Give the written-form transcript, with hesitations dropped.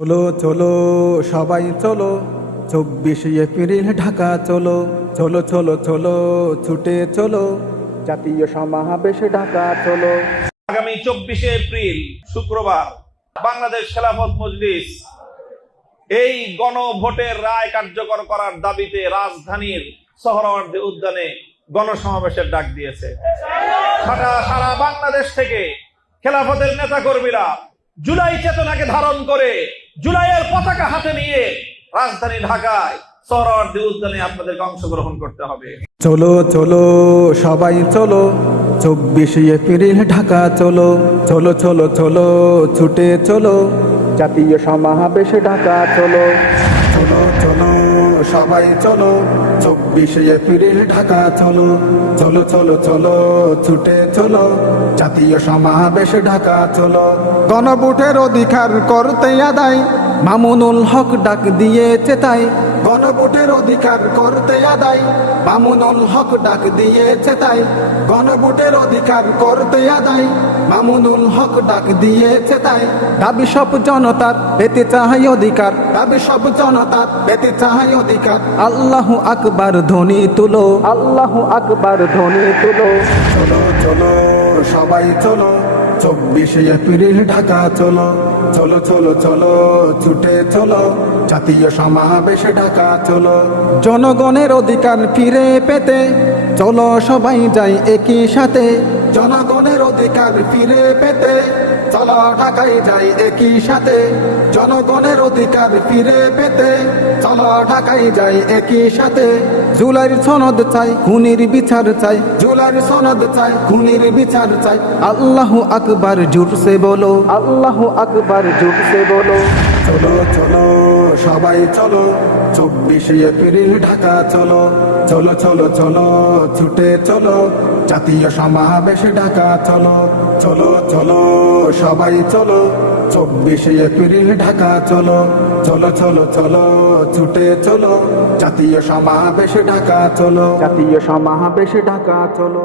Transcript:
চলো চলো সবাই চলো, 24 এপ্রিল ঢাকা চলো, চলো চলো চলো ছুটে চলো, জাতীয় সমাবেশে ঢাকা চলো। আগামী 24 এপ্রিল শুক্রবার বাংলাদেশ খেলাফত মজলিস এই গণভোটের রায় কার্যকর করার দাবিতে রাজধানীর সোহরাওয়ার্দী উদ্যানে গণসমাবেশের ডাক দিয়েছে। সারা বাংলাদেশ থেকে খেলাফতের নেতাকর্মীরা জুলাই চেতনাকে ধারণ করে জুলাইয়ের পতাকা হাতে নিয়ে রাজধানী ঢাকায় সোহরাওয়ার্দী উদ্যানে আপনাদেরকে অংশগ্রহণ করতে হবে। চলো চলো সবাই চলো, 24 এপ্রিল ঢাকা চলো, চলো চলো চলো ছুটে চলো, জাতীয় সমাবেশে ঢাকা চলো। চলো চলো সবাই চলো, 24 এপ্রিল ঢাকা চলো, চলো চলো চলো ছুটে চলো, জাতীয় সমাবেশে ঢাকা চলো। গণভোটের অধিকার করতে আদায় মামুনুল হক ডাক দিয়েছে তাই, গণভোটের অধিকার করতে আদায় মামুনুল হক ডাক দিয়েছে তাই, গণভোটের অধিকার করতে আদায় মামুনুল হক ডাক দিয়েছে তাই। দাবি সব জনতার পেতে চাই অধিকার, দাবি সব জনতার পেতে চাই অধিকার। আল্লাহু আকবার ধ্বনি তুলো, আল্লাহু আকবার ধ্বনি তুলো। চলো চলো সবাই চলো, 24 এপ্রিল ঢাকা চলো, চলো চলো চলো ছুটে চলো, জাতীয় সমাবেশে ঢাকা চলো। জনগণের অধিকার ফিরে পেতে চলো সবাই যাই একই সাথে, জনগণের অধিকার ফিরে পেতে চলো ঢাকায় যাই একই সাথে, জনগণের অধিকার ফিরে পেতে চলো ঢাকায় যাই একই সাথে। জুলাইয়ের সনদ চাই, খুনির বিচার চাই, জুলাইয়ের সনদ চাই, খুনির বিচার চাই। আল্লাহু আকবার জোরসে বলো, আল্লাহু আকবার জোরসে বলো। চলো চলো সবাই চলো, 24 এপ্রিল ঢাকা চলো, চলো চলো চলো ছুটে চলো, জাতীয় সমাবেশে ঢাকা চলো, চলো চলো সবাই চলো, 24 এপ্রিল ঢাকা চলো, চলো চলো চলো ছুটে চলো, জাতীয় সমাবেশে ঢাকা চলো, জাতীয় সমাবেশে ঢাকা চলো।